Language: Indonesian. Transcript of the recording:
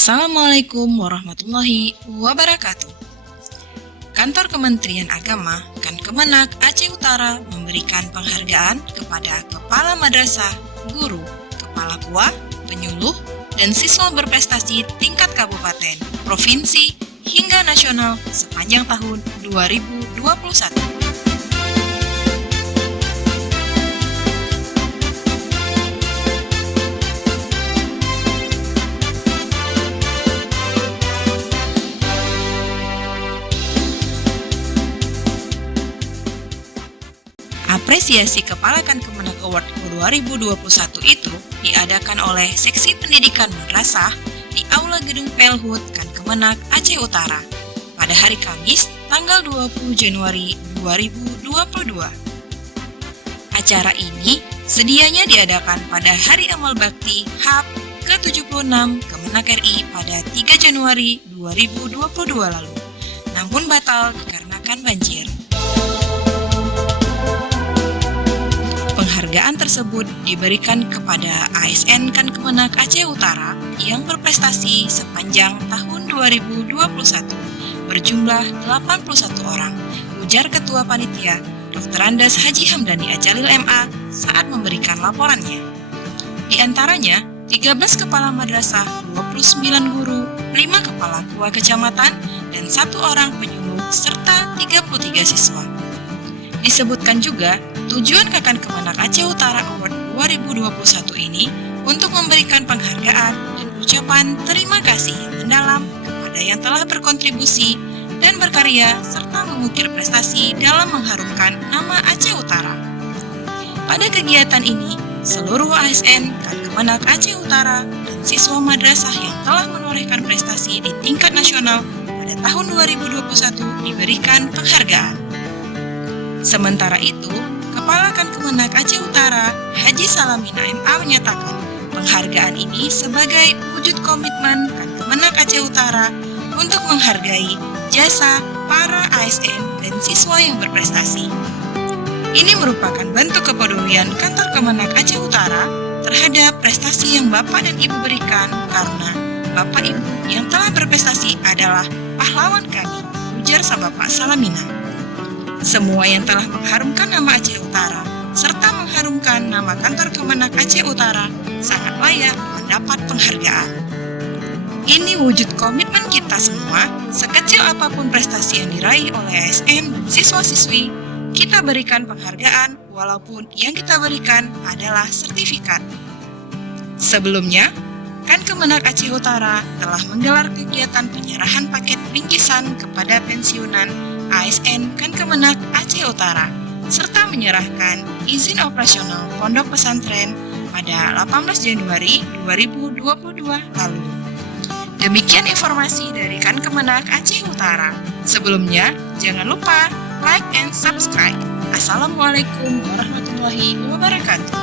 Assalamualaikum warahmatullahi wabarakatuh. Kantor Kementerian Agama Kemenak Aceh Utara memberikan penghargaan kepada kepala madrasah, guru, kepala KUA, penyuluh, dan siswa berprestasi tingkat kabupaten, provinsi, hingga nasional sepanjang tahun 2021. Apresiasi Kepala Kemenak Award 2021 itu diadakan oleh Seksi Pendidikan Madrasah di Aula Gedung Pelhut Kemenak Aceh Utara pada hari Kamis tanggal 20 Januari 2022. Acara ini sedianya diadakan pada Hari Amal Bakti HAB ke-76 Kemenak RI pada 3 Januari 2022 lalu, namun batal dikarenakan banjir. Penghargaan tersebut diberikan kepada ASN Kemenak Aceh Utara yang berprestasi sepanjang tahun 2021 berjumlah 81 orang, ujar Ketua Panitia Dr. Andes Haji Hamdani Ajalil MA saat memberikan laporannya. Di antaranya 13 kepala madrasah, 29 guru, 5 kepala KUA kecamatan, dan 1 orang penyuluh serta 33 siswa. Disebutkan juga tujuan Kemenak Aceh Utara Award 2021 ini untuk memberikan penghargaan dan ucapan terima kasih yang mendalam kepada yang telah berkontribusi dan berkarya serta mengukir prestasi dalam mengharumkan nama Aceh Utara. Pada kegiatan ini, seluruh ASN Kemenak Aceh Utara dan siswa madrasah yang telah menorehkan prestasi di tingkat nasional pada tahun 2021 diberikan penghargaan. Sementara itu, Kepala Kemenak Aceh Utara, Haji Salamina MA menyatakan penghargaan ini sebagai wujud komitmen Kemenak Aceh Utara untuk menghargai jasa para ASN dan siswa yang berprestasi. Ini merupakan bentuk kepedulian Kantor Kemenak Aceh Utara terhadap prestasi yang Bapak dan Ibu berikan karena Bapak Ibu yang telah berprestasi adalah pahlawan kami, ujar Bapak Salamina. Semua yang telah mengharumkan nama Aceh Utara serta mengharumkan nama Kantor Kemenak Aceh Utara sangat layak mendapat penghargaan. Ini wujud komitmen kita semua, sekecil apapun prestasi yang diraih oleh ASN dan siswa-siswi, kita berikan penghargaan walaupun yang kita berikan adalah sertifikat. Sebelumnya, Kemenak Aceh Utara telah menggelar kegiatan penyerahan paket bingkisan kepada pensiunan ASN Kemenak Aceh Utara, serta menyerahkan izin operasional pondok pesantren pada 18 Januari 2022 lalu. Demikian informasi dari Kemenak Aceh Utara. Sebelumnya, jangan lupa like and subscribe. Assalamualaikum warahmatullahi wabarakatuh.